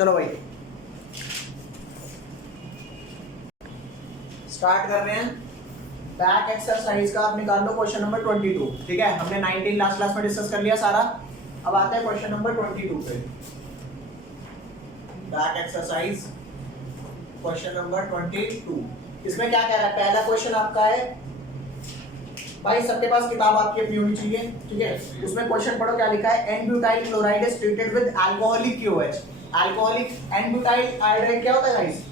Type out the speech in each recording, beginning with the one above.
चलो भाई स्टार्ट कर रहे हैं। बैक एक्सरसाइज का आप निकाल लो क्वेश्चन नंबर 22। ठीक है, हमने 19 लास्ट क्लास में डिस्कस कर लिया सारा। अब आते हैं क्वेश्चन नंबर 22 पे। Back exercise question number 22। इसमें क्या कह रहा है? पहला क्वेश्चन आपका है भाई, सबके पास किताब आपकी अपनी होनी चाहिए। ठीक है, उसमें क्वेश्चन पढ़ो क्या लिखा है। N butyl chloride is treated with alcoholic QH. Alcoholic n butyl iodide क्या होता है गाइस?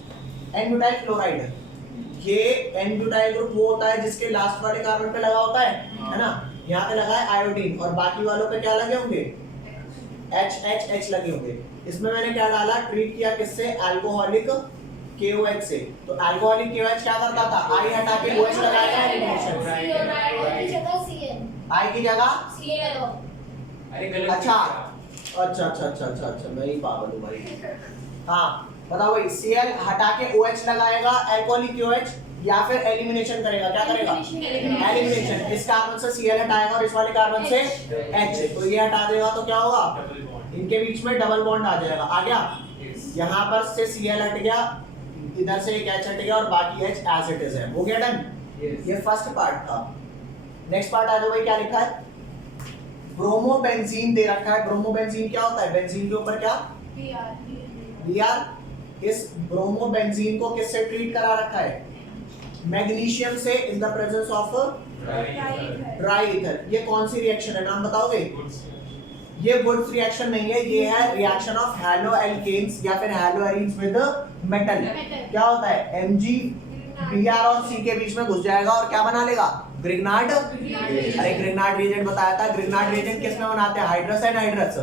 N butyl chloride. ये एन ब्यूटाइल ग्रुप वो होता है जिसके लास्ट वाले कार्बन पे लगा होता है ना। यहाँ पे लगा है आयोडीन और बाकी वालों पे क्या लगे होंगे? H लगे होंगे। इसमें मैंने क्या डाला? ट्रीट किया किससे? अल्कोहलिक KOH से। तो अल्कोहलिक KOH क्या करता था? I हटा के OH लगाएगा एलिमिनेशन। I की जगह CL। अच्छा मैं ही पागल हूँ भाई। हाँ बताओ भाई, Cl हटा के OH लगाएगा अल्कोहलिक KOH या फिर एलिमिनेशन करेगा? क्या करेगा? एलिमिनेशन। इस कार्बन से Cl हटाएगा और इस वाले कार्बन से H। तो ये हटा देगा तो क्या होगा? इनके बीच में डबल बॉन्ड आ जाएगा। आ गया? यहाँ पर से Cl हट गया, इधर से एक H हट गया और बाकी H एज इट इज है। हो गया डन? ये फर्स्ट पार्ट था। नेक्स्ट पार्ट आ जाओ भाई, क्या लिखा है? ब्रोमोबेंजीन दे रखा है। ब्रोमोबेंजीन क्या होता है? बेंजीन के ऊपर क्या? Br। इस ब्रोमोबेंजीन को किससे ट्रीट करा रखा है? मैग्नीशियम से in the presence of dry ether. ये कौन सी रिएक्शन है? नाम बताओगे? ये वुड्स रिएक्शन नहीं है, ये है रिएक्शन ऑफ हैलो एल्केन्स या फिर हैलो एरीन्स विद मेटल। क्या होता है? Mg Br और C के बीच में घुस जाएगा और क्या बना लेगा? ग्रिग्नार्ड। अरे ग्रिग्नार्ड रिएजेंट बताया था। ग्रिग्नार्ड रिएजेंट किस में बनाते हैं? Hydrous anhydrous.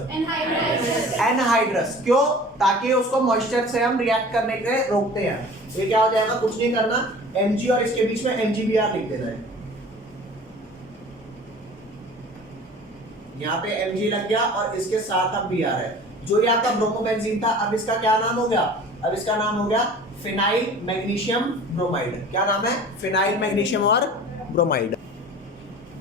एनहाइड्रस। क्यों? ताकि उसको मॉइस्चर से हम रिएक्ट करने के रोकते हैं। ये क्या हो जाएगा? कुछ नहीं करना, Mg और इसके बीच में MgBr लिख देना है। यहाँ पे Mg लग गया और इसके साथ अब Br है। जो ये आपका ब्रोमोबेंजीन था, अब इसका क्या नाम हो गया? अब इसका नाम हो गया फिनाइल मैग्नीशियम ब्रोमाइड। क्या नाम है? फिनाइल मैग्नीशियम और ब्रोमाइड।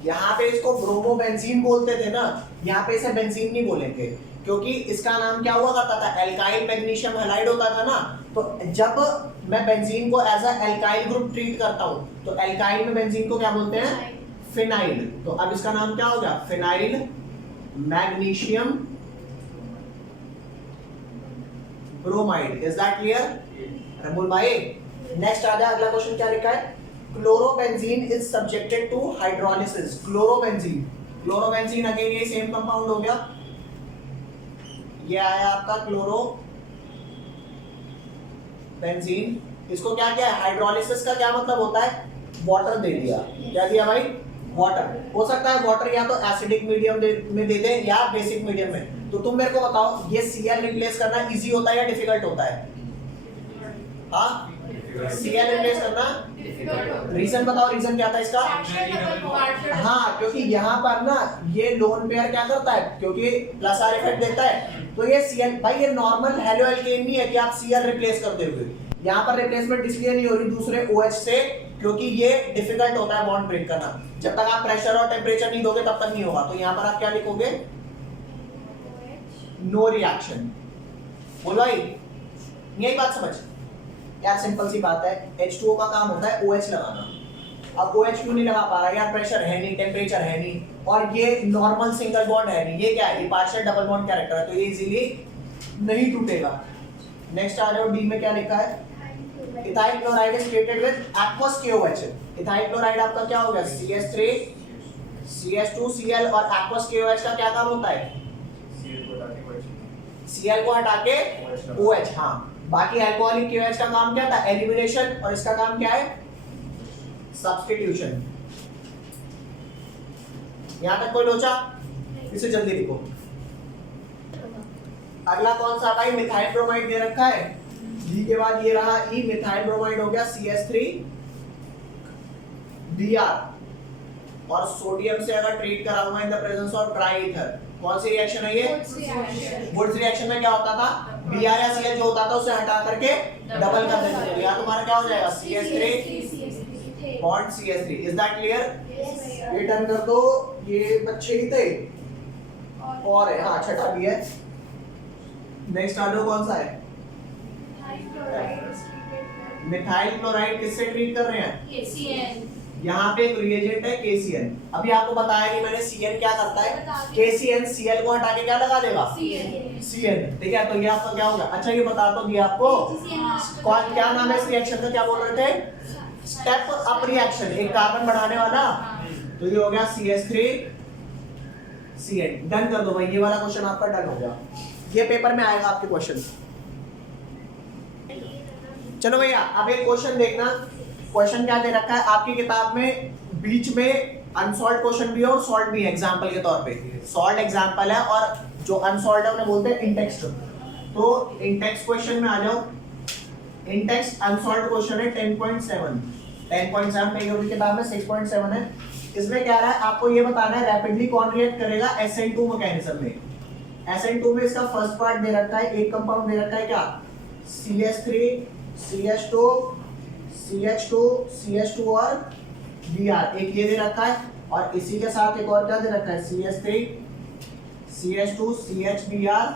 यहाँ पे इसको ब्रोमोबेंजीन बोलते थे ना, यहाँ पे इसे बेंजीन नहीं बोलेंगे क्योंकि इसका नाम क्या हुआ करता था? एल्काइल मैग्नीशियम हैलाइड होता था ना। तो जब मैं बेंजीन को as a alkyl group treat करता हूँ तो एल्काइल में बेंजीन को क्या बोलते हैं? फिनाइल। तो अब इसका नाम क्या हो गया? Phenyl magnesium bromide. Is that clear? रमूल भाई नेक्स्ट आ जाए। अगला क्वेश्चन क्या लिखा है? Chlorobenzene is subjected to hydrolysis. Chlorobenzene again ये सेम कंपाउंड हो गया। ये आया आपका क्लोरोबेंजीन। इसको क्या किया है? हाइड्रोलिसिस का क्या मतलब होता है? वाटर दे दिया। क्या दिया भाई? वाटर। हो सकता है वाटर या तो एसिडिक मीडियम में दे दे या बेसिक मीडियम में। तो तुम मेरे को बताओ, ये Cl रिप्लेस करना इजी होता है या डिफिकल्ट होता है? हाँ, Cl रिप्लेस करना रीजन बताओ। रीजन क्या था इसका? हाँ, क्योंकि यहाँ पर ना ये लोन पेयर क्या करता है? क्योंकि प्लस आर इफेक्ट देता है। तो ये Cl भाई, ये नॉर्मल हेलो एल्केन नहीं है कि आप Cl रिप्लेस कर दोगे। यहाँ पर रिप्लेसमेंट इसलिए नहीं हो रही दूसरे OH से क्योंकि ये डिफिकल्ट होता है बॉन्ड ब्रेक करना। जब तक आप प्रेशर और टेम्परेचर नहीं दोगे तब तक नहीं होगा। तो यहाँ पर आप क्या लिखोगे? No reaction. बोलो भाई, यही बात समझ यार, सिंपल सी बात है। H2O का काम होता है OH लगाना। अब OH क्यों नहीं लगा पा रहा? यार प्रेशर है नहीं, टेम्परेचर है नहीं और ये नॉर्मल सिंगल बॉन्ड है नहीं। ये क्या है? ये पार्शियल डबल बॉन्ड कैरेक्टर है, तो ये इजीली नहीं टूटेगा। नेक्स्ट आ जाओ, डी में क्या लिखा है? Ethyl chloride is treated with aqueous KOH। Ethyl chloride आपका क्या हो गया? CH3 CH2 Cl और एक्वस KOH का क्या काम होता है? Cl को हटा के OH। हाँ, बाकी अल्कोहलिक KOH का काम क्या था? एलिमिनेशन। और इसका काम क्या है? सब्स्टिट्यूशन। यहां तक कोई लोचा? इसे जल्दी लिखो। अगला कौन सा भाई? मिथाइल ब्रोमाइड दे रखा है। जी के बाद ये रहा ई, मिथाइल ब्रोमाइड हो गया CH3 Br और सोडियम से अगर ट्रीट करा हुआ in the presence of dry ether. कौन सी रिएक्शन है ये? वुड्स रिएक्शन में क्या होता था? Br या Cl जो होता था उसे हटा करके डबल कर देते थे। या तुम्हारा क्या हो जाएगा? CH3 bond CH3। Is that clear? ये टर्न कर दो। ये बच्चे ही थे और है, हाँ छठा भी है। नेक्स्ट आ जाओ, कौन सा है? मिथाइल क्लोराइड किससे ट्रीट कर रहे हैं? KCl। यहाँ पे एक रिएजेंट है KCl। अभी आपको बताया कि मैंने Cn क्या करता है, KCl Cl को हटा के क्या लगा देगा? Cn। ठीक है, तो ये आपका क्या होगा? अच्छा ये बता तो दिया आपको कौन, क्या नाम है इस रिएक्शन का, क्या बोल रहे थे? स्टेप अप रिएक्शन, एक कार्बन बढ़ाने वाला। तो ये हो गया CH3Cn। डन कर दो भाई, ये वाला क्वेश्चन आपका डन हो गया। ये पेपर में आएगा आपके क्वेश्चन। चलो भैया अब एक क्वेश्चन देखना। क्वेश्चन क्या दे रखा है आपकी किताब में, बीच में अनसॉल्व्ड क्वेश्चन भी है और सॉल्व भी है एग्जांपल के तौर पे। सॉल्व एग्जांपल है और जो अनसॉल्व्ड है उन्हें बोलते हैं इंटेक्स्ट। तो इंटेक्स्ट क्वेश्चन में आ जाओ। इंटेक्स्ट अनसॉल्व्ड क्वेश्चन है 10.7 पे की किताब में 6.7 है। इसमें क्या रहा है आपको ये बताना है रैपिडली कौन रिएक्ट करेगा SN2 मैकेनिज्म में। SN2 में इसका फर्स्ट पार्ट दे रखा है, एक कंपाउंड दे रखा है क्या? CH3 CH2 CH2 CH2 और Br, एक ये दे रखा है और इसी के साथ एक और क्या दे रखा है? CH3 CH2 CHBr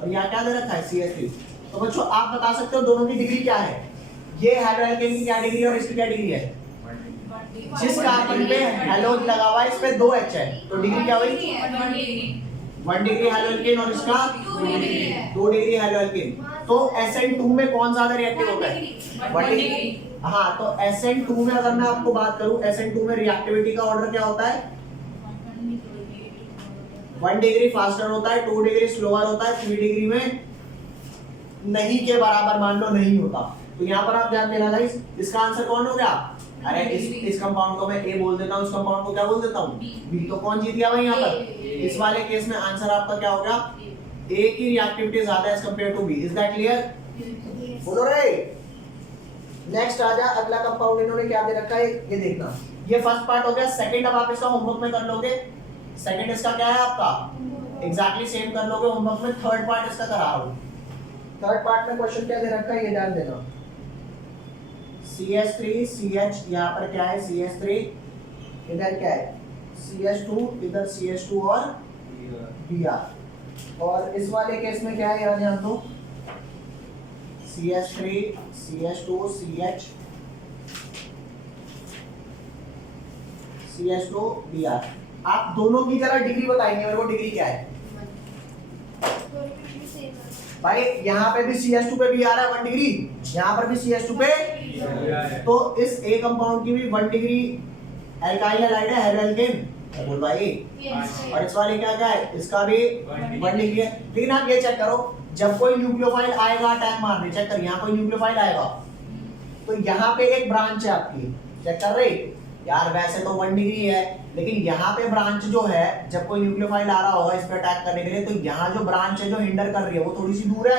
और यहाँ क्या दे रखा है? CH3। तो बच्चों आप बता सकते हो दोनों की डिग्री क्या है? ये हाइड्रोजन की क्या डिग्री है और इसकी क्या डिग्री है? जिस कार्बन पे हैलोजन लगा हुआ है इस पे 2 H है, तो डिग्री क्या हुई? 1 डिग्री हैलोजन और इसका 2 डिग्री हैलोजन। तो SN2 में कौन ज्यादा रिएक्टिव होता है? 1 डिग्री। हाँ, तो SN2 में अगर मैं आपको बात करूं, SN2 में रिएक्टिविटी का ऑर्डर क्या होता है? 1 डिग्री फास्टर होता है, 2 डिग्री स्लोअर होता है, 3 डिग्री में नहीं के बराबर मान लो नहीं होता। तो यहाँ पर आप ध्यान देना गाइस, इसका आंसर कौन हो गया? अरे इस कंपाउंड को मैं A बोल देता हूँ, इस कंपाउंड को क्या बोल देता हूँ? B। तो कौन जीत गया भाई यहाँ पर? इस वाले केस में आंसर आपका क्या हो गया? A की रिएक्टिविटी ज्यादा as compare to B। Is that clear? बोलो रे। नेक्स्ट आ जा, अगला कंपाउंड इन्होंने क्या दे रखा है ये देखना। ये फर्स्ट पार्ट हो गया। सेकंड अब आप इसका होमवर्क में कर लोगे। सेकंड इसका क्या है आपका? एग्जैक्टली सेम कर लोगे होमवर्क में। थर्ड पार्ट इसका करा रहा हूं। थर्ड पार्ट में क्वेश्चन क्या दे रखा है ये ध्यान देना। CH3 CH, यहाँ पर क्या है? CH3, इधर क्या है? CH2, इधर CH2 और Br। और इस वाले केस में क्या है यार ध्यान दो, CH3 CH2 CH CH2 Br। आप दोनों की जरा डिग्री बताएंगे मेरे को, डिग्री क्या है भाई? यहाँ पे भी CH2 पे Br है 1 डिग्री, यहाँ पर भी CH2 पे, तो इस A कंपाउंड की भी 1 डिग्री एल्काइल हैलाइड है, हेलोजन बोल भाई। और इस वाले क्या क्या है? इसका भी 1 डिग्री है। लेकिन आप ये चेक करो, जब कोई न्यूक्लियोफाइल आएगा अटैक मारने, चेक कर यहाँ कोई न्यूक्लियोफाइल आएगा तो यहाँ पे एक ब्रांच है आपकी, चेक कर रहे यार, वैसे तो 1 डिग्री है लेकिन यहाँ पे ब्रांच जो है जब कोई न्यूक्लियोफाइल आ रहा होगा इस पे अटैक करने के लिए, तो यहाँ जो ब्रांच है जो हिंडर कर रही है वो थोड़ी सी दूर है,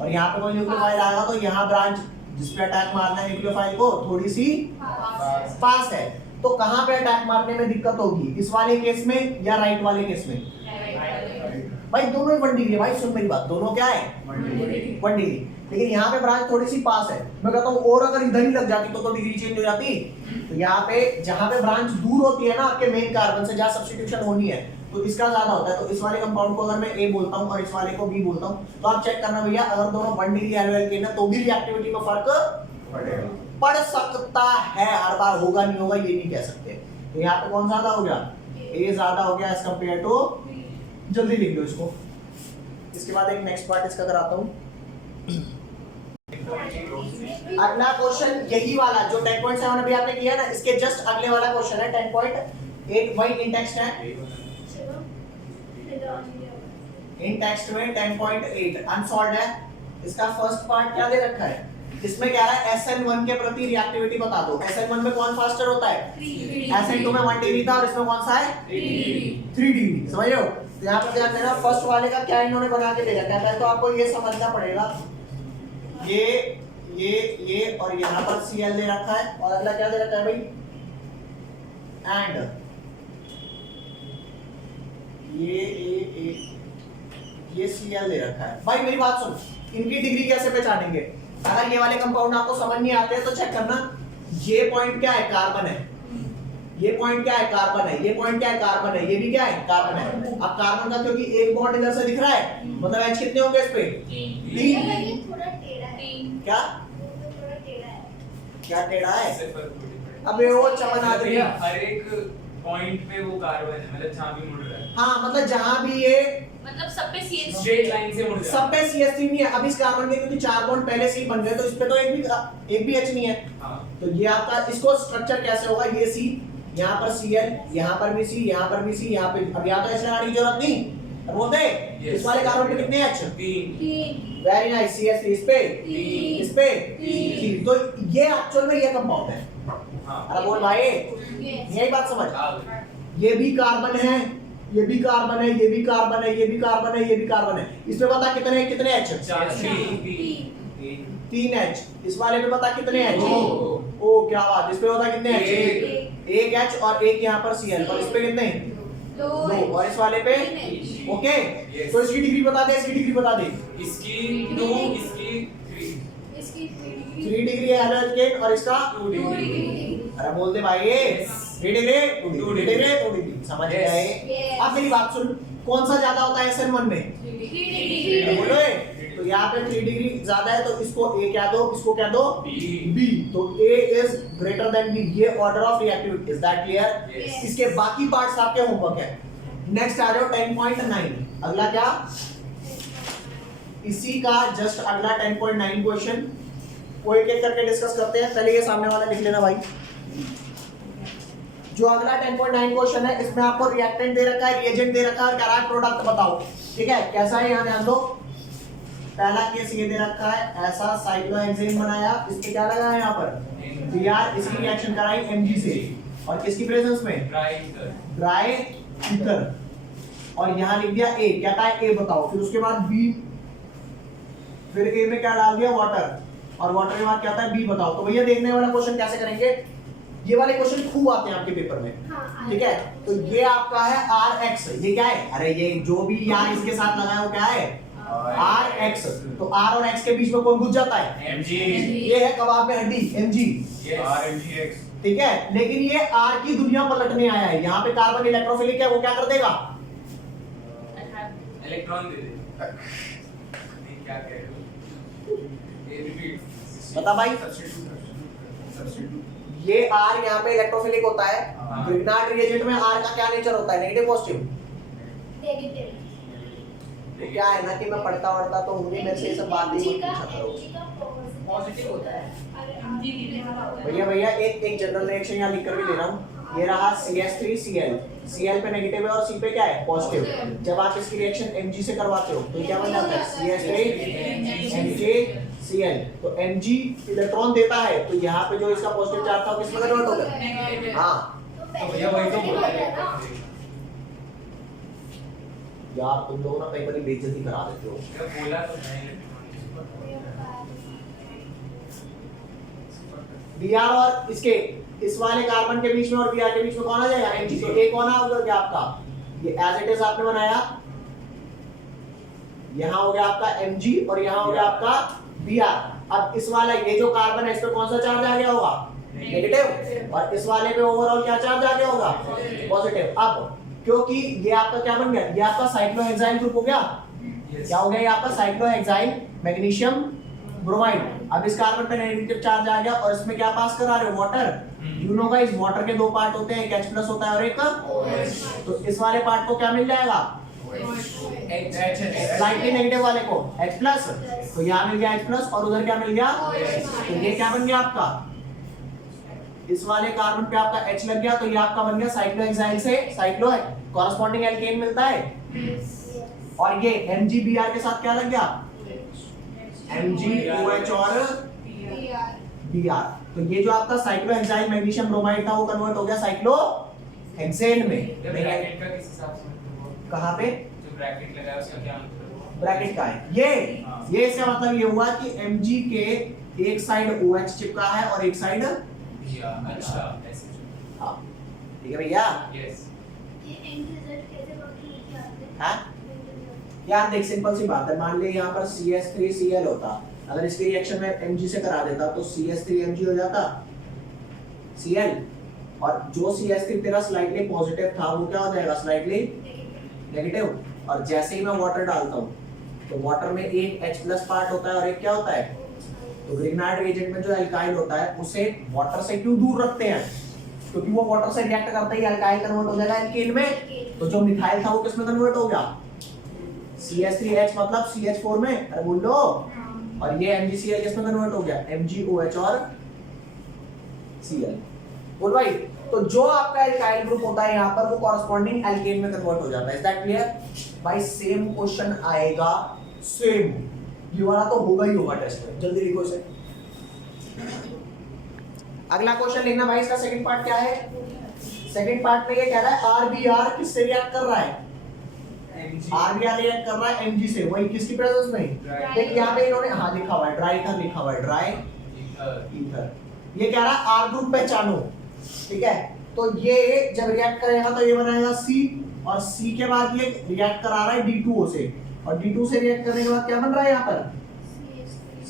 और यहाँ पे कोई न्यूक्लियोफाइल आएगा तो यहाँ ब्रांच जिस पे अटैक मारना है न्यूक्लियोफाइल को थोड़ी सी पास है। तो कहाँ पे अटैक मारने में दिक्कत होगी? इस वाले केस में या राइट वाले केस में? भाई दोनों ही 1 डिग्री है भाई, सुन मेरी बात, दोनों क्या है? 1 डिग्री। लेकिन यहाँ पे ब्रांच थोड़ी सी पास है। मैं कहता हूँ और अगर इधर ही लग जाती तो डिग्री चेंज हो जाती। तो यहाँ पे जहाँ पे ब्रांच दूर होती है ना आपके मेन कार्बन से, जहाँ सब्स्टिट्यूशन होनी है, तो इसका ज्यादा होता है। तो इस वाले कंपाउंड को अगर मैं A बोलता हूँ और इस वाले को B बोलता हूँ, तो आप चेक करना भैया, अगर दोनों 1 डिग्री एल्वेल ना तो भी रिएक्टिविटी में फर्क पड़ सकता है। हर बार होगा नहीं होगा ये नहीं कह सकते। तो यहाँ पे कौन ज्यादा हो गया? A ज्यादा हो गया एज कंपेयर टू, जल्दी लिख लो इसको। इसके बाद एक नेक्स्ट पार्ट इसका कराता हूँ। अगला क्वेश्चन यही वाला जो 10.7 अभी आपने किया ना, इसके जस्ट अगले वाला क्वेश्चन है 10.8। वही इन टेक्स्ट है, इन टेक्स्ट में 10.8 अनसॉल्व्ड है। इसका फर्स्ट पार्ट क्या दे रखा है? इसमें क्या है? SN1 के प्रति रिएक्टिविटी बता दो। SN1 में कौन फास्टर होता है? SN2 में 1 डिग्री था और इसमें कौन सा है? 3 डिग्री। समझ रहे हो? यहाँ पर ध्यान देना, फर्स्ट वाले का क्या इन्होंने बना के दे रखा है, पहले तो आपको ये समझना पड़ेगा। ये और यहाँ पर Cl दे रखा है, और अगला क्या दे रखा है भाई? एंड ये Cl दे रखा है। भाई मेरी बात सुन, इनकी डिग्री कैसे पहचानेंगे? अगर ये वाले कंपाउंड आपको समझ नहीं आते तो चेक करना, ये पॉइंट क्या है? कार्बन है, ये पॉइंट क्या है, कार्बन है, ये पॉइंट क्या है, कार्बन है, ये भी क्या है, कार्बन है। अब कार्बन का क्योंकि एक बॉन्ड इधर से दिख रहा है, मतलब H कितने होंगे इस पे, 3। थोड़ा टेढ़ा है, क्या थोड़ा टेढ़ा है, क्या टेढ़ा है, इससे फर्क नहीं पड़ता। अबे वो चमन आदमी, भैया, हर एक पॉइंट पे वो कार्बन है, मतलब जहाँ भी मुड़ रहा है, हाँ मतलब जहां भी ये मतलब सब पे CH स्ट्रेट लाइन से मुड़ सब पे CH3 नहीं है। अब इस कार्बन के क्योंकि 4 बॉन्ड पहले से ही बन गए, तो इस पे तो एक भी H नहीं है। हाँ, तो ये आपका इसको स्ट्रक्चर कैसे होगा, ये C, यहाँ पर Cl, यहाँ पर भी C, यहाँ पर भी C, यहाँ पे अब यहाँ तो H लगाने की जरूरत नहीं, अब बोलते हैं Yes. इस वाले कार्बन पे कितने H, 3 वेरी नाइस, CH3 इस पे, तीन। इस पे 3। तो ये एक्चुअल में ये कंपाउंड है। हाँ, अरे बोल भाई, यही बात समझ, ये भी कार्बन है, ये भी कार्बन है, ये भी कार्बन है, ये भी कार्बन है, ये भी कार्बन है। इसमें बता कितने कितने H, 3 H। इस वाले पे बता कितने H, दो। ओ क्या बात, इस पे बता कितने H, एक। एक H और एक यहाँ पर Cl, और इस पे कितने, 2, और इस वाले पे ओके। Yes. तो इसकी डिग्री बता दे, इसकी डिग्री बता दे, इसकी 2, इसकी 3, इसकी 3 डिग्री है हेलोजन, और इसका 2 डिग्री। अरे बोल दे भाई, 3 डिग्री 2 डिग्री 2 डिग्री, समझ Yes. गए। Yes. अब मेरी बात सुन, कौन सा ज्यादा होता है SN1 में, बोलो तो यहाँ पे 3 डिग्री ज्यादा है, तो इसको A क्या दो, इसको क्या दो, B। तो A is greater than B, ये order of reactivity, is that clear. Yes. इसके बाकी पार्ट्स आपके होमवर्क है। नेक्स्ट आ जाओ 10.9, अगला क्या, इसी का जस्ट अगला 10.9 क्वेश्चन, वो एक एक करके डिस्कस करते हैं। पहले ये सामने वाला लिख लेना भाई। जो अगला 10.9 क्वेश्चन है, इसमें आपको रिएक्टेंट दे रखा है, रिएजेंट दे रखा है, और कह रहा है प्रोडक्ट बताओ, ठीक है। कैसा है यहाँ ध्यान दो, पहला केस ये दे रखा है, ऐसा साइक्लोहेक्सेन बनाया, इस पे क्या लगा है यहाँ पर Br, इसकी रिएक्शन कराई Mg से, और किसकी प्रेजेंस में, ड्राई ईथर, और यहाँ लिख दिया A, क्या था A बताओ, फिर उसके बाद B, फिर A में क्या डाल दिया, वाटर, और वाटर के बाद क्या था B बताओ। तो भैया देखने वाला क्वेश्चन कैसे करेंगे, ये वाले क्वेश्चन खूब आते हैं आपके पेपर में, ठीक है। तो ये आपका है Rx, ये क्या है, अरे ये जो भी यहाँ इसके साथ लगा है वो क्या है, Rx। तो R और X के बीच में कौन घुस जाता है, Mg। ये है कबाब में हड्डी Mg, RMgX। ठीक है। लेकिन ये R की दुनिया पलटने आया है, यहाँ पे कार्बन इलेक्ट्रोफिलिक है, वो क्या कर देगा, इलेक्ट्रॉन दे दे। नहीं, क्या कह रहे हो, ये रिपीट बता भाई। सब्स्टिट्यूट ये R यहाँ पे इलेक्ट्रोफिलिक होता है, हाँ। ग्रिग्नार्ड रिएजेंट में R का क्या नेचर होता है, नेगेटिव पॉजिटिव। नेगेटिव। तो क्या है ना कि मैं पढ़ता वढ़ता तो हूँ नहीं, मेरे से ये सब बात नहीं पूछा करो। पॉजिटिव होता है। भैया भैया एक जनरल रिएक्शन यहाँ लिख कर भी दे रहा हूँ, ये रहा CH3 Cl, Cl पे नेगेटिव है और C पे क्या है, पॉजिटिव। जब आप इसकी रिएक्शन Mg से करवाते हो तो क्या बन जाता है, CH3 Mg Cl। तो Mg इलेक्ट्रॉन देता है, तो यहाँ पे जो इसका पॉजिटिव चार्ज था वो किसमें कन्वर्ट होगा, हाँ। तो भैया वही तो बोल रहे हैं। यार तुम लोग ना कई बार बेइज्जती करा देते हो। क्या बोला तो नहीं, Br और इसके इस वाले कार्बन के बीच में और Br के बीच में कौन आ जाएगा, Mg। तो A कौन आ गया आपका, ये एज इट इज आपने बनाया, यहाँ हो गया आपका Mg और यहाँ हो गया आपका Br। अब इस वाला ये जो कार्बन है, इस पे कौन सा चार्ज आ गया होगा, नेगेटिव, और इस वाले पे ओवरऑल क्या चार्ज आ गया होगा, पॉजिटिव। अब क्योंकि ये आपका क्या बन गया, ये आपका साइक्लोहेक्साइल ग्रुप हो गया, क्या हो गया, ये आपका साइक्लोहेक्साइल मैग्नीशियम ब्रोमाइड। अब इस कार्बन पे नेगेटिव चार्ज आ गया, और इसमें क्या पास करा रहे हो, water. You know guys, water के दो पार्ट होते हैं, एक H+ होता है और एक OH। तो इस वाले पार्ट को क्या मिल जाएगा, स्लाइटली नेगेटिव वाले को H+, तो यहाँ मिल गया H+, और उधर क्या मिल गया, तो ये क्या बन गया आपका, इस वाले कार्बन पे आपका H लग गया, तो ये आपका बन गया साइक्लोहेक्साइल से साइक्लो कॉरेस्पॉन्डिंग एल्केन मिलता है। और ये MgBr के साथ क्या लग गया, MgOH और Br। तो ये जो आपका साइक्लोहेक्साइल मैग्नीशियम ब्रोमाइड था वो कन्वर्ट हो गया साइक्लोहेक्सेन में। ब्रैकेट का किस हिसाब से मतलब हुआ? कहाँ पे, जो ब्रैकेट लगाया उसका क्या मतलब हुआ? ब्रैकेट का है ये इसका मतलब ये हुआ कि Mg के एक साइड OH चिपका है और एक साइड, अच्छा ऐसे। हाँ ठीक है भैया। यस। ये एंड रिजल्ट कैसे वर्क करते हैं? हाँ यार देख, सिंपल सी बात है, मान ले यहाँ पर CH3 Cl होता, अगर इसकी रिएक्शन में Mg से करा देता तो CH3 Mg हो जाता Cl, और जो CH3 तेरा स्लाइटली पॉजिटिव था वो क्या हो जाएगा, स्लाइटली नेगेटिव। और जैसे ही मैं वाटर डालता हूँ तो वाटर में एक H+ पार्ट होता है और एक क्या होता है, तो ग्रिग्नाइट रिएजेंट में जो एल्काइल होता है उसे वाटर से क्यों दूर रखते हैं, क्योंकि वो वाटर से रिएक्ट करते ही एल्काइल कन्वर्ट हो जाएगा एल्केन में। तो जो मिथाइल था वो किस में कन्वर्ट हो गया, CH3H मतलब CH4 में, अरे बोल लो। और ये MgCl किस में कन्वर्ट हो गया, MgOH और Cl। बोल भाई, तो जो आपका एल्काइल ग्रुप होता है यहाँ पर वो कॉरेस्पॉन्डिंग एल्केन में कन्वर्ट हो जाता है। इज दैट क्लियर भाई? सेम क्वेश्चन आएगा, सेम ये वाला तो होगा ही होगा टेस्ट में। जल्दी लिखो इसे। अगला क्वेश्चन लिखना भाई, इसका सेकंड पार्ट क्या है। सेकंड पार्ट में ये कह रहा है RBr किससे रिएक्ट कर रहा है, RBr रिएक्ट कर रहा है Mg से, वही किसकी प्रेजेंस में, देख यहाँ पे इन्होंने हाँ लिखा हुआ है ड्राई ईथर, लिखा हुआ है ड्राई ईथर। ये कह रहा है R ग्रुप पहचानो, ठीक है। तो ये जब रिएक्ट करेगा तो ये बनाएगा C, और C के बाद ये रिएक्ट करा रहा है D2O से, और D2 से रिएक्ट करने के बाद क्या बन रहा है यहाँ पर,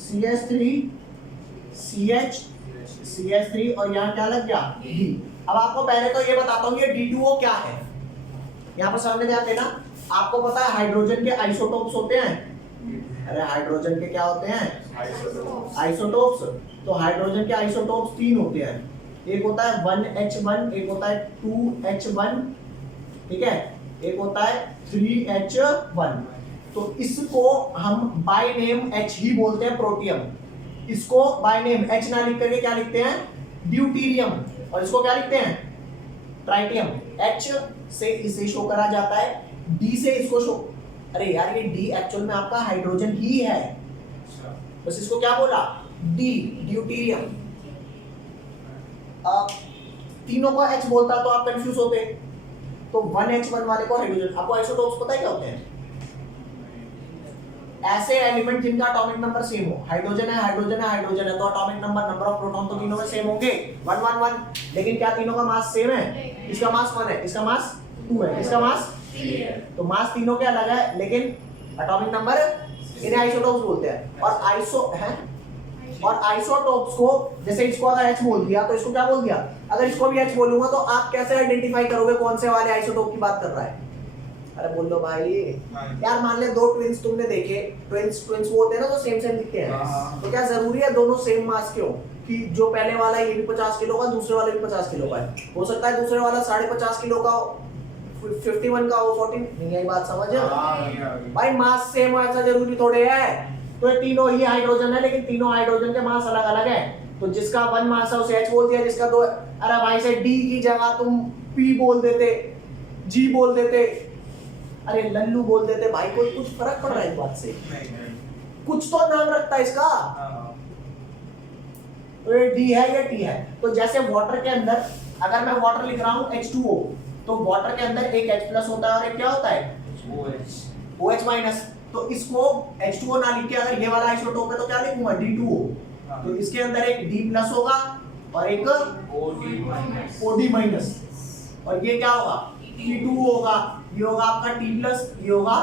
CH3 CH CH3 और यहाँ क्या लग गया D। अब आपको पहले तो ये बताता हूँ ये D2O क्या है, यहाँ पर सामने ध्यान देना। आपको पता है हाइड्रोजन के आइसोटोप्स होते हैं, अरे हाइड्रोजन के क्या होते हैं, आइसोटोप्स। तो हाइड्रोजन के आइसोटोप्स 3 होते हैं, एक होता है 1H1, एक होता है 2H1, ठीक है, एक होता है 3H1। तो इसको हम बाय नेम H ही बोलते हैं, प्रोटियम। इसको बाय नेम H ना लिख करके क्या लिखते हैं, ड्यूटीरियम, और इसको क्या लिखते हैं, ट्राइटियम। H से इसे शो करा जाता है, D से इसको शो, अरे यार ये D एक्चुअल में आपका हाइड्रोजन ही है, बस इसको क्या बोला, D ड्यूटीरियम। तीनों को H बोलता तो आप कंफ्यूज होते। तो 1H1 वाले को हाइड्रोजन, आपको आइसोटोप्स पता है क्या होते हैं, ऐसे एलिमेंट जिनका एटॉमिक नंबर सेम हो। हाइड्रोजन है हाइड्रोजन है हाइड्रोजन है, तो एटॉमिक नंबर ऑफ प्रोटॉन तो तीनों में सेम होंगे 1 1 1, लेकिन क्या तीनों का मास सेम है, इसका मास 1 है, इसका मास 2 है, इसका मास 3 है। तो मास तीनों के अलग है लेकिन एटॉमिक नंबर, इन्हें आइसोटोप्स बोलते हैं। और आइसोटोप्स को, जैसे इसको अगर H बोल दिया तो इसको क्या बोल दिया, अगर इसको भी H बोलूंगा तो आप कैसे आइडेंटिफाई करोगे कौन से वाले आइसोटोप की बात कर रहा है, अरे बोल लो भाई। यार मान ले 2 ट्विंस तुमने देखे, ट्विंस वो होते हैं ना जो सेम दिखते हैं, तो क्या जरूरी है दोनों सेम मास के हो, कि जो पहले वाला है ये भी 50 किलो का, दूसरे वाले भी 50 किलो का है, हो सकता है दूसरे वाला 50.5 किलो का हो, 51 का हो, 14, नहीं आई बात समझ भाई, मास सेम हो ऐसा जरूरी थोड़े है। तो ये तीनों ही हाइड्रोजन है लेकिन तीनों हाइड्रोजन के मास अलग अलग है, तो जिसका 1 मास है उसे H बोल दिया, जिसका 2, अरे भाई से D की जगह तुम P बोल देते, G बोल देते, अरे लल्लू बोल देते भाई, कोई कुछ फर्क पड़ रहा है इस बात से, कुछ तो नाम रखता है इसका। तो ये D है ये T है। तो जैसे वाटर के अंदर अगर मैं वाटर लिख रहा हूँ H2O, तो वाटर के अंदर एक H+ होता है और एक क्या होता है OH-। तो इसको H2O ना लिख के अगर ये वाला आइसोटोप है तो क्या लिखूंगा, D2O। तो इसके अंदर एक D+ होगा और एक OD-, और ये क्या होगा, T2 होगा, ये होगा आपका T+, ये होगा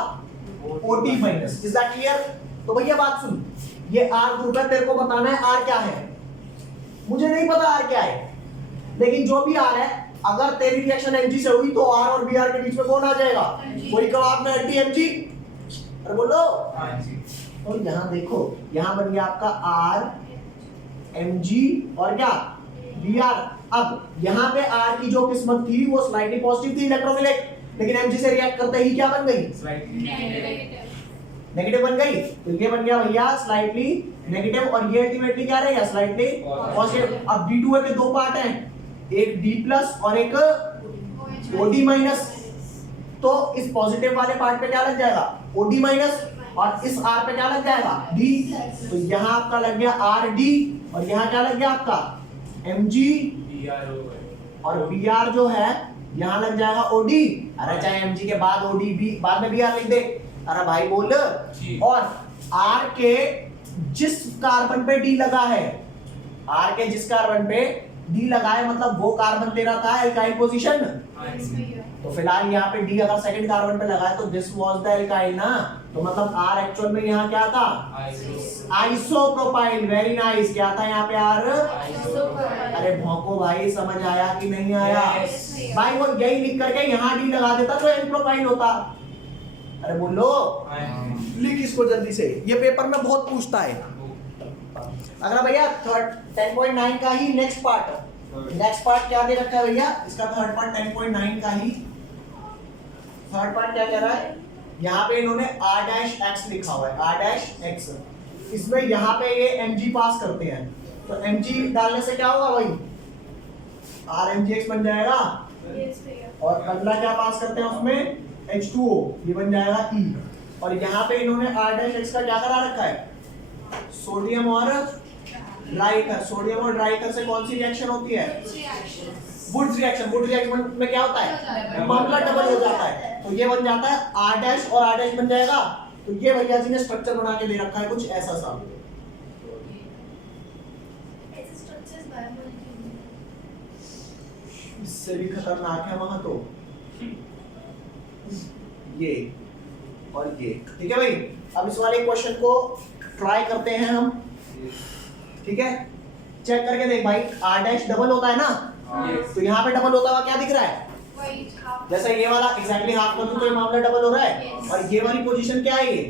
OD-। Is that clear? तो भैया बात सुन, ये R ग्रुप है, तेरे को बताना है R क्या है, मुझे नहीं पता R क्या है, लेकिन जो भी R है, अगर तेरी रिएक्शन Mg से हुई तो R और Br के बीच में कौन आ जाएगा, वही कबाब में एंटी Mg। अरे बोलो, तो यहाँ देखो, यहाँ बन गया आपका R Mg और क्या Br। अब यहाँ पे R की जो किस्मत थी वो स्लाइटली पॉजिटिव थी इलेक्ट्रोफिलिक, लेकिन Mg से रिएक्ट करते ही क्या बन गई, नेगेटिव बन गई। तो ये बन गया भैया स्लाइटली नेगेटिव, और ये अल्टीमेटली क्या रहेगा, स्लाइटली पॉजिटिव। अब D2O के 2 पार्ट हैं, एक D+ और एक OD-। तो इस पॉजिटिव वाले पार्ट पे क्या लग जाएगा, OD-, और इस R पे क्या लग जाएगा, D। तो यहाँ आपका लग गया RD, और यहाँ क्या लग गया आपका Mg, और Br जो है यहाँ लग जाएगा OD। अरे चाहे Mg के बाद OD B बाद में Br लिख दे, अरे भाई बोल। और R के जिस कार्बन पे D लगा है, R के जिस कार्बन पे D लगा है मतलब वो कार्बन तेरा था एल्काइल पोजीशन। तो फिलहाल यहाँ पे D अगर सेकंड कार्बन पे लगा है तो दिस वाज द एल्काइल ना, तो मतलब R एक्चुअल में यहाँ क्या था? Iso isopropyl. Very nice. क्या था यहाँ पे R? आइसोप्रोपाइल। अरे भौंको भाई, समझ आया कि नहीं आया? Yes. भाई वो यही लिख करके यहाँ डी लगा देता तो एन प्रोपाइल होता। अरे बोलो, लिख इसको जल्दी से, ये पेपर में बहुत पूछता है। अगला भैया 10.9 का ही नेक्स्ट पार्ट क्या दे रखा है भैया? इसका थर्ड पार्ट 10.9 का ही थर्ड पार्ट क्या कह रहा है? यहाँ पे इन्होंने r' लिखा हुआ है, r'। इसमें यहाँ पे ये mg पास करते हैं, तो mg डालने से क्या होगा भाई? rmgx बन जाएगा। यस भैया। और अगला क्या पास करते हैं उसमें? H2O, ये बन जाएगा E। और यहाँ पे इन्होंने r' का क्या करा रखा है? सोडियम और ड्राइकर। सोडियम और ड्राइकर से कौन सी रिएक्शन होती है? Wurtz reaction. वुड्स रिएक्शन में क्या होता है? मामला डबल हो जाता है, तो ये बन जाता है r' और r' बन जाएगा। तो ये भैया जी ने स्ट्रक्चर बना के दे रखा है कुछ ऐसा सा। ऐसे स्ट्रक्चर्स बायोमोलिक्यूल। इससे भी खतरनाक है वहां तो ये और ये। ठीक है भाई, अब इस वाले क्वेश्चन को ट्राई करते हैं हम। ठीक है, चेक करके देख भाई, r' डबल होता है ना, तो यहाँ पे डबल होता हुआ क्या दिख रहा है? वही हाफ। जैसे ये वाला एग्जैक्टली हाफ कर दूं तो ये मामला डबल हो रहा है। Yes. और ये वाली पोजीशन क्या है? ये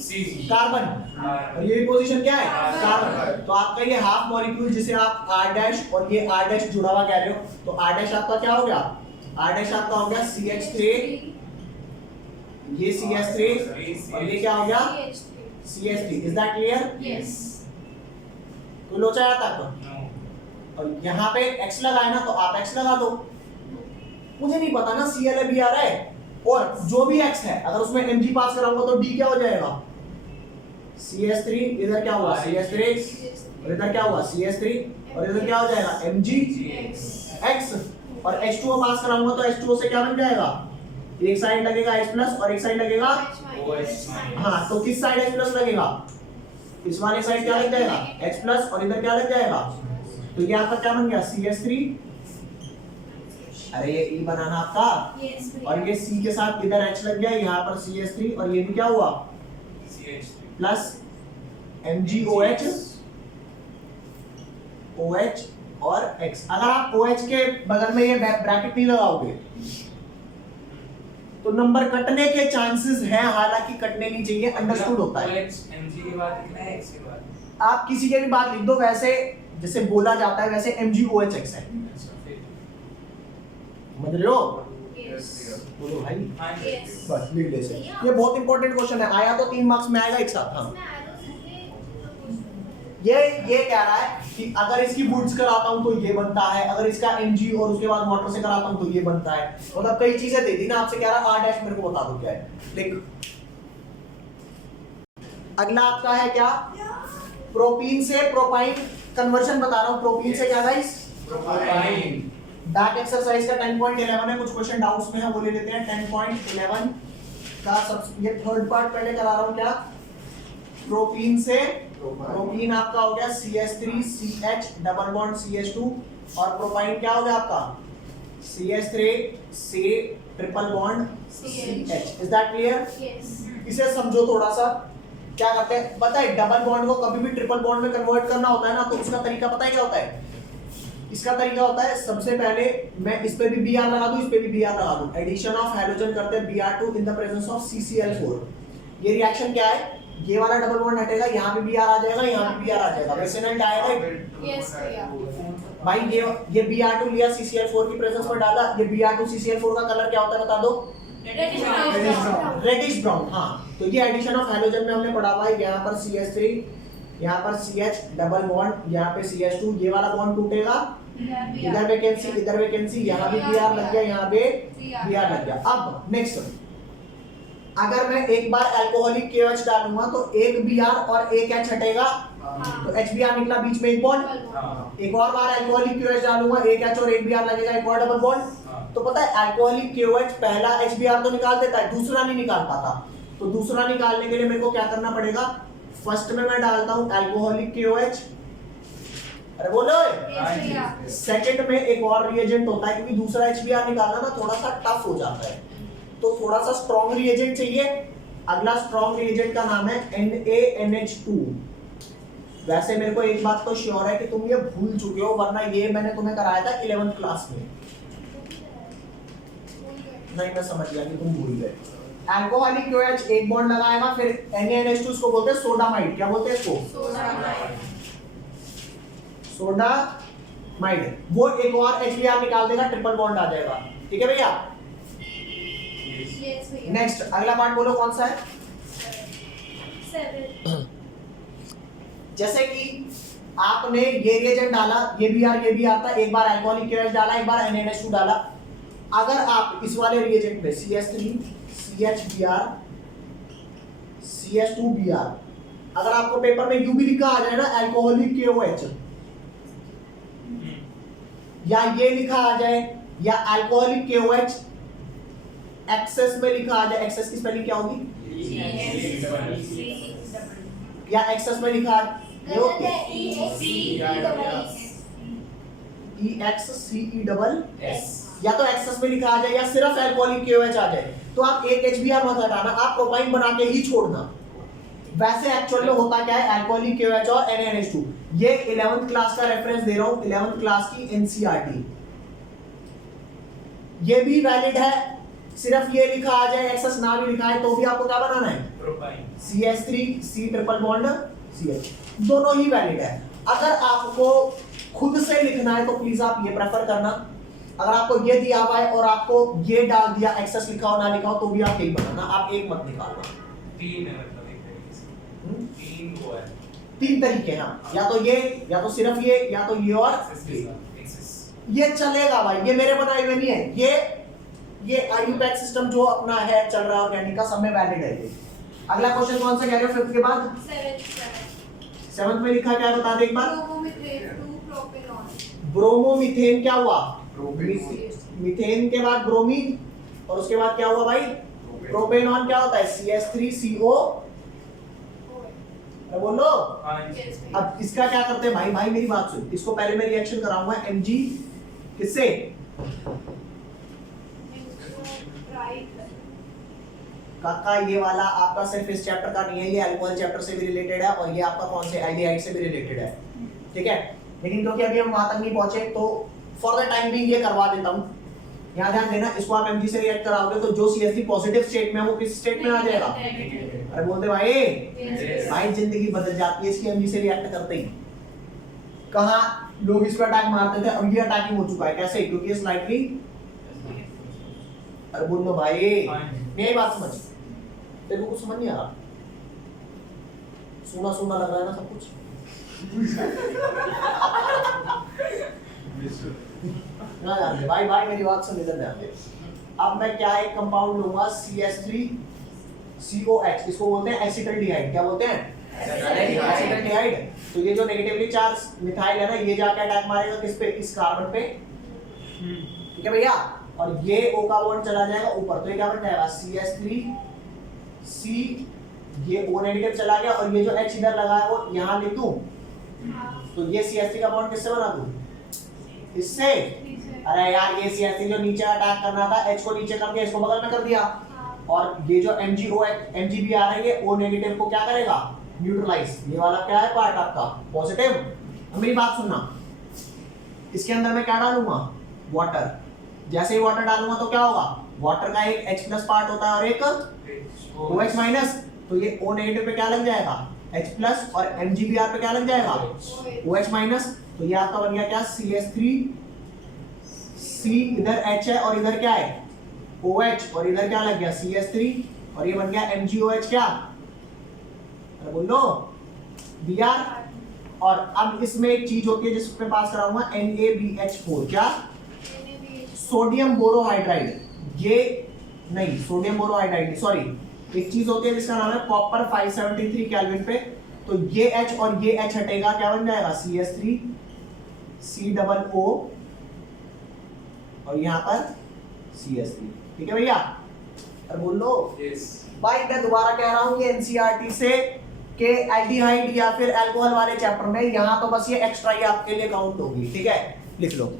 सी कार्बन। और ये पोजीशन क्या है? कार्बन। तो आपका ये हाफ मॉलिक्यूल जिसे आप r' और ये r' जुड़ा हुआ कह रहे हो, तो r' आपका क्या हो गया? r' आपका हो गया CH3, ये CH3 और ये क्या हो गया? CH3। Is that clear? Yes. कोई लोचा आया था आपको? और यहाँ पे x लगा है ना, तो आप x लगा दो। मुझे नहीं पता ना Cl है Br है, और जो भी x है अगर उसमें Mg पास कराऊंगा तो D क्या हो जाएगा? CH3, इधर क्या हुआ? CH3 और इधर क्या हुआ? CH3 और इधर क्या हो जाएगा? Mg x। और H2O पास कराऊंगा तो H2O से क्या बन जाएगा? एक साइड लगेगा H+ और एक साइड लगेगा, हाँ तो किस साइड H+ लगेगा? इस वाले साइड क्या लग जाएगा? H+ और इधर क्या लग जाएगा? तो ये आपका क्या बन गया? CH3। अरे ये E बनाना आपका, यस और ये C के साथ इधर H लग गया, यहाँ पर CH3 और ये भी क्या हुआ? प्लस MgOH OH और X। अगर आप OH के बगल में ये ब्रैकेट नहीं लगाओगे तो नंबर कटने के चांसेस हैं, हालांकि कटने नहीं चाहिए, अंडरस्टूड होता है। Mg के बाद कितना है? X के बाद? आप किसी के भी बात लिख दो, वैसे जैसे बोला जाता है वैसे MgOH X है। समझ रहे हो? बोलो भाई, यस। बस लिख दे से। ये बहुत इंपॉर्टेंट क्वेश्चन है, आया तो 3 मार्क्स में आएगा एक साथ। हाँ, ये कह रहा है कि अगर इसकी वुड्स कराता हूं तो ये बनता है, अगर इसका Mg और उसके बाद वाटर से कराता हूं तो ये बनता है। मतलब कई चीजें दे दी ना, आपसे कह रहा है r' मेरे को बता दो क्या है। लिख। अगला आपका है क्या? प्रोपीन से प्रोपाइन कन्वर्जन बता रहा हूं। प्रोपीन से क्या गाइस? प्रोपाइन। बैक एक्सरसाइज का 10.11 है, कुछ क्वेश्चन डाउट्स में है वो ले लेते हैं। 10.11 का सब ये थर्ड पार्ट पहले करा रहा हूं। क्या? प्रोपीन से प्रोपीन आपका हो गया CH3 CH double bond CH2 और प्रोपाइन क्या हो गया आपका? CH3 C triple bond CH। Is that clear? Yes. इसे समझो थोड़ा सा। क्या करते हैं पता है? डबल बॉन्ड को कभी भी ट्रिपल बॉन्ड में कन्वर्ट करना होता है ना, तो उसका तरीका पता है क्या होता है? इसका तरीका होता है, सबसे पहले मैं इस पे भी Br लगा दूं, इस पे भी Br लगा दूं। एडिशन ऑफ हाइड्रोजन करते हैं Br2 in the presence of CCl4। ये रिएक्शन क्या है? ये वाला डबल बॉन्ड हटेगा, यहाँ पे Br आ जाएगा, यहाँ पे Br आ जाएगा, वैसे ना आएगा। यस भैया। भाई ये Br2 लिया, CCl4 की प्रेजेंस में डाला, ये Br2 CCl4 का कलर क्या होता है बता दो? Reddish brown. हाँ, तो ये एडिशन ऑफ हाइड्रोजन में हमने पढ़ा हुआ है। यहाँ पर CH3, यहाँ पर CH डबल बॉन्ड, यहाँ पे CH2, ये वाला बॉन्ड टूटेगा, इधर वैकेंसी, इधर वैकेंसी, यहाँ भी Br लग गया, यहाँ पे Br लग गया। अब नेक्स्ट, अगर मैं एक बार अल्कोहलिक KOH डालूंगा तो एक Br और एक H हटेगा, तो HBr निकला, बीच में एक बॉन्ड। एक और बार अल्कोहलिक KOH डालूंगा, एक H और एक Br लगेगा, एक और डबल बॉन्ड। तो पता है अल्कोहलिक KOH पहला HBr तो निकाल देता है, दूसरा नहीं निकाल पाता। तो दूसरा निकालने के लिए मेरे को क्या करना पड़ेगा? फर्स्ट में मैं डालता हूं अल्कोहलिक KOH, अरे बोलो। सेकंड में एक और रिएजेंट होता है, क्योंकि दूसरा HBr निकालना ना थोड़ा सा टफ हो जाता है, तो थोड़ा सा स्ट्रॉन्ग रिएजेंट चाहिए। अगला स्ट्रॉन्ग रिएजेंट का नाम है NaNH2। वैसे मेरे को एक बात तो श्योर है कि तुम ये भूल चुके हो, वरना ये मैंने तुम्हें कराया था 11th क्लास में। नहीं, मैं समझ गया कि तुम भूल गए। अल्कोहलिक OH एक बॉन्ड लगाएगा, फिर NaNH2 इसको बोलते हैं सोडामाइड। क्या बोलते हैं इसको? सोडामाइड। वो एक और HBr निकाल देगा, ट्रिपल बॉन्ड आ जाएगा। ठीक है भैया? Yes, भैया। नेक्स्ट अगला पार्ट बोलो कौन सा है? 7 जैसे कि आपने ये रिएजेंट डाला, ये भी आता, एक बार अल्कोहलिक OH डाला, एक बार NaNH2 डाला। अगर आप इस वाले रिएजेंट में CH3 CHBr CH2Br, अगर आपको पेपर में यू भी लिखा आ जाए ना अल्कोहलिक KOH, या ये लिखा आ जाए, या अल्कोहलिक KOH एक्सेस में लिखा आ जाए, एक्सेस की स्पेलिंग क्या होगी? या एक्सेस में लिखा EXCESS, या तो एक्सेस में लिखा आ जाए या सिर्फ अल्कोहलिक KOH आ जाए, तो आप एक HBr मत हटाना, आप प्रोपाइन बना के ही छोड़ना। वैसे एक्चुअल में होता क्या है, अल्कोहलिक KOH और NaNH2। ये 11th क्लास का रेफरेंस दे रहा हूं, 11th क्लास की NCERT। ये भी वैलिड है, सिर्फ ये लिखा आ जाए, एक्सेस ना भी लिखा है, तो भी आपको क्या बनाना है? Propyne. CH3 C triple bond CH, दोनों ही वैलिड है। अगर आपको खुद से लिखना है तो प्लीज आप ये प्रेफर करना। अगर आपको ये दिया हुआ है और आपको ये डाल दिया, एक्सेस लिखा हो ना लिखा हो, तो भी आप यही बनाना, आप एक मत निकालना। 3 है मतलब एक तरीके से 3 वो है। 3 तरीके हैं, या तो ये, या तो सिर्फ ये, या तो ये और ये। एक्सेस ये चलेगा भाई, ये मेरे बनाए हुए नहीं है, ये IUPAC सिस्टम जो अपना है चल रहा है ऑर्गेनिक का, सब में वैलिड है ये। अगला क्वेश्चन कौन सा कह रहे हो 5th के बाद? 7th में लिखा क्या है बता दे एक बार। ब्रोमोमीथेन क्या हुआ? मीथेन के बाद ब्रोमीन, और उसके बाद क्या हुआ भाई? प्रोपेनॉन। क्या होता है? CH3CO। बोलो। अब इसका क्या करते हैं भाई मेरी बात सुन, इसको पहले मैं रिएक्शन कराऊंगा Mg किससे? काका ये वाला आपका सिर्फ इस चैप्टर का नहीं है, ये अल्कोहल चैप्टर से भी रिलेटेड है, और ये आपका कौन से एल्डिहाइड से भी रिलेटेड है। ठीक है, लेकिन क्योंकि अभी हम वहां तक नहीं पहुंचे, तो फॉर द टाइम बीइंग ये करवा देता हूं। यहां ध्यान देना, इसको आप Mg से रिएक्ट कराओगे तो जो CH3 पॉजिटिव स्टेट में है वो किस स्टेट में आ जाएगा? अरे बोलते भाई भाई जिंदगी बदल जाती है इसकी Mg से रिएक्ट करते ही। कहां लोग इस पर अटैक मारते थे, अब ये अटैकिंग हो चुका है। कैसे? क्योंकि ये स्लाइटली, अरे बोल लो भाई, मेरी बात समझ, तेरे को कुछ समझ नहीं आ रहा? सुना सुना लग रहा है ना सब कुछ? ना ध्यान दे भाई, मेरी बात सुन, इधर ध्यान दे। अब मैं क्या एक कंपाउंड लूंगा CH3COH, इसको बोलते हैं एसिटल्डिहाइड। क्या बोलते हैं? एसिटल्डिहाइड। तो ये जो नेगेटिवली चार्ज मिथाइल है ना, ये जाके अटैक मारेगा किस पे? इस कार्बन पे। ठीक है भैया, और ये O का बॉन्ड चला जाएगा ऊपर, तो ये क्या बन जाएगा? CH3C, ये O नेगेटिव चला गया, और ये जो H इधर लगा है वो यहाँ लिख दूं, तो ये CH3 का बॉन्ड किससे बना दूं? इससे। अरे यार ये CH3 जो नीचे अटैक करना था, H को नीचे कर दिया, इसको बगल में कर दिया, और ये जो Mg भी आ रहा है, ये O नेगेटिव को क्या करेगा? न्यूट्रलाइज। ये वाला क्या है पार्ट आपका? पॉजिटिव। अब मेरी बात सुनना, इसके अंदर मैं क्या डालूंगा? वाटर। जैसे ही वाटर डालूंगा तो क्या होगा? वाटर का एक H+ पार्ट होता है और एक OH-, तो ये O नेगेटिव पे क्या लग जाएगा? H+, और MgBr पे क्या लग जाएगा? OH-, तो ये आपका बन गया क्या? CH3C, इधर H है और इधर क्या है? OH, और इधर क्या लग गया? CH3, और ये बन गया MgOH। क्या? अरे बोलो Br। और अब इसमें एक चीज होती है जिसपे पास कराऊंगा, NaBH4। क्या? Sodium borohydride. ये नहीं, सोडियम बोरोहाइड्राइड सॉरी, एक चीज होती है जिसका नाम है कॉपर 573 केल्विन पे, तो ये H और ये H हटेगा, क्या बन जाएगा? CH3COO, और यहाँ पर CH3। ठीक है भैया, और बोल लो। भाई मैं दोबारा कह रहा हूँ, ये NCERT से के एल्डिहाइड या फिर अल्कोहल वाले चैप्टर में, यहाँ तो बस ये एक्स्ट्रा ही आपके लिए काउंट होगी। ठीक है, लिख लो।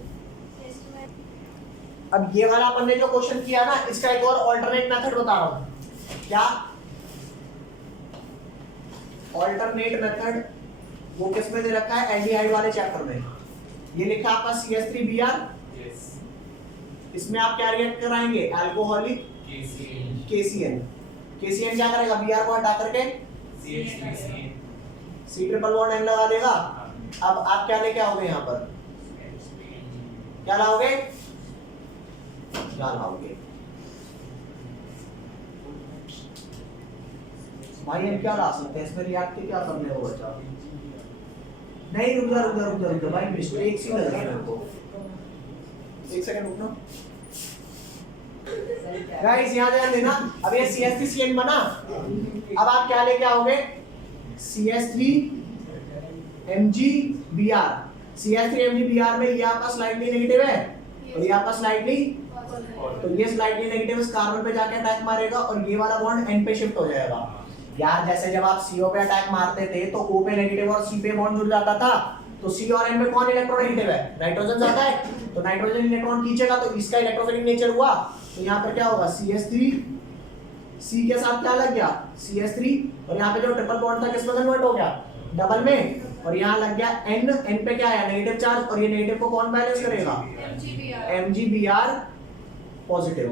अब ये वाला अपन ने जो क्वेश्चन किया ना, इसका एक और अल्टरनेट मेथड बता रहा हूँ। क्या? ऑल्टरनेट मेथड वो किस में दे रखा है, एल्डिहाइड वाले चैप्टर में। ये लिखा आपका CH3Br, Yes. इसमें आप क्या रिएक्ट कराएंगे, अल्कोहलिक KCN. KCN। KCN क्या करेगा, Br को हटा करके CH3CN. C triple bond N लगा देगा। हाँ. अब आप क्या लेके आओगे यहाँ पर, क्या लाओगे, क्या लाओगे भाई, हम क्या ला सकते हैं इसमें, रिएक्ट क्या करने हो बच्चा। नहीं रुक जा भाई, मिस्टेक सी लग रही है मेरे को, एक सेकंड रुकना गाइस, यहाँ ध्यान देना। अब ये CH3CN बना, अब आप क्या लेके आओगे, CH3MgBr। CH3MgBr में ये आपका स्लाइटली नेगेटिव है और ये आपका स्लाइटली, तो ये स्लाइटली नेगेटिव इस कार्बन पे जाके अटैक मारेगा और ये वाला बॉन्ड N पे शिफ्ट हो जाएगा। यार जैसे जब आप CO पे अटैक मारते थे तो O पे नेगेटिव और C पे बॉन्ड जुड़ जाता था, तो C और N में कौन इलेक्ट्रोनेगेटिव है, नाइट्रोजन जाता है, तो नाइट्रोजन इलेक्ट्रॉन खींचेगा तो इसका इलेक्ट्रोफिलिक नेचर हुआ, तो यहाँ पर क्या होगा, CH3 C के साथ क्या लग गया, CH3, और यहाँ पे जो ट्रिपल बॉन्ड था किसमें कन्वर्ट हो गया, डबल में, और यहाँ लग गया N पे क्या है, नेगेटिव चार्ज, और ये नेगेटिव को कौन बैलेंस करेगा, MgBr पॉजिटिव।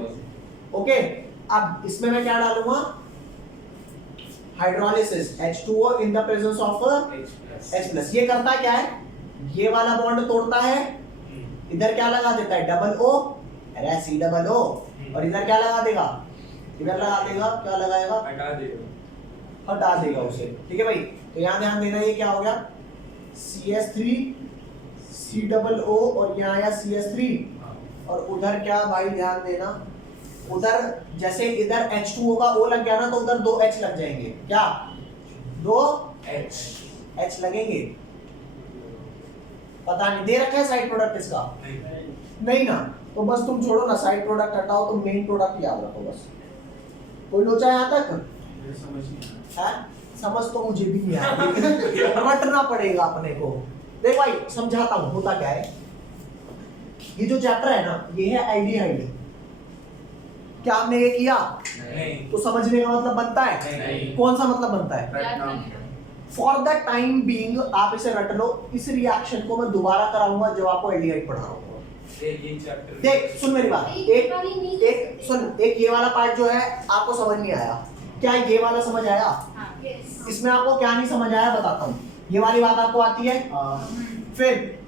ओके, अब इसमें मैं क्या डालूंगा, hydrolysis H2O in the presence of H+। ये करता क्या है, ये वाला बॉन्ड तोड़ता है, इधर क्या लगा देता है, डबल O, अरे C डबल O, और इधर क्या लगा देगा, इधर लगा देगा, क्या लगाएगा, हटा देगा उसे। ठीक है भाई, तो यहाँ ध्यान देना, ये क्या हो गया, CH3 C डबल O, और यहाँ आया CH3, और उधर क्या भाई ध्यान देना, उधर जैसे इधर H2O का O लग गया ना, तो उधर 2 H लग जाएंगे, क्या 2 H लगेंगे, पता नहीं दे रखा है साइड प्रोडक्ट इसका, नहीं ना, तो बस तुम छोड़ो ना, साइड प्रोडक्ट हटाओ, तो मेन प्रोडक्ट याद रखो बस। कोई लोचा यहाँ तक है, समझ तो मुझे भी नहीं आया, रटना पड़ेगा अपने को। देख भाई समझाता हूँ, होता क्या है, ये जो चैप्टर है ना, ये है एल्डिहाइड। क्या आपने ये किया, नहीं, तो समझने का मतलब बनता है, नहीं। कौन सा मतलब बनता है, फॉर द टाइम बीइंग आप इसे रट लो। इस रिएक्शन को मैं दोबारा कराऊंगा जब आपको एल्डिहाइड पढ़ाऊंगा। ये चैप्टर देख सुन मेरी बात, एक सुन, एक ये वाला पार्ट जो है आपको समझ नहीं आया, क्या ये वाला समझ आया, इसमें आपको क्या नहीं समझ आया बताता हूँ। ये वाली बात आपको आती है, फिर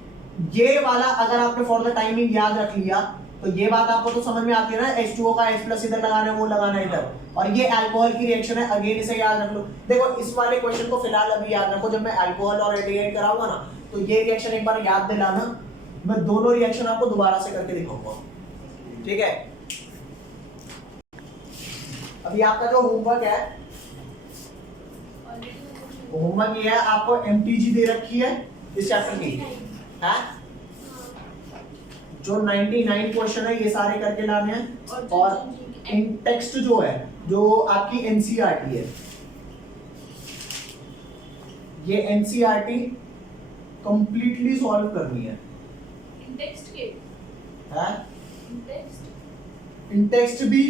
ये वाला अगर आपने फॉर द टाइमिंग याद रख लिया तो ये बात आपको तो समझ में आती है ना, H2O का H+ इधर लगाना है, वो लगाना है इधर, और ये अल्कोहल की रिएक्शन है, अगेन इसे याद रख लो। देखो इस वाले क्वेश्चन को फिलहाल अभी याद रखो, जब मैं अल्कोहल और एल्डिहाइड कराऊंगा ना, तो ये रिएक्शन एक बार याद दिलाना, मैं दोनों रिएक्शन आपको दोबारा से करके दिखाऊंगा, ठीक है। अभी आपका जो होमवर्क है, होमवर्क ये है, आपको MTG दे रखी है इस चैप्टर की, है जो 99 क्वेश्चन है ये सारे करके लाने हैं, और इन टेक्स्ट जो है, जो आपकी NCERT है, ये NCERT कंप्लीटली सॉल्व करनी है, इन टेक्स्ट भी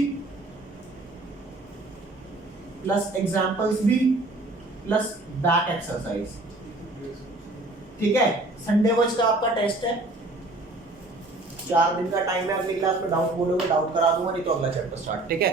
प्लस एग्जांपल्स भी प्लस बैक एक्सरसाइज, ठीक है। संडे को इसका आपका टेस्ट है, 4 दिन का टाइम है, अगली क्लास में डाउट बोलोगे डाउट करा दूंगा, नहीं तो अगला चैप्टर स्टार्ट, ठीक है।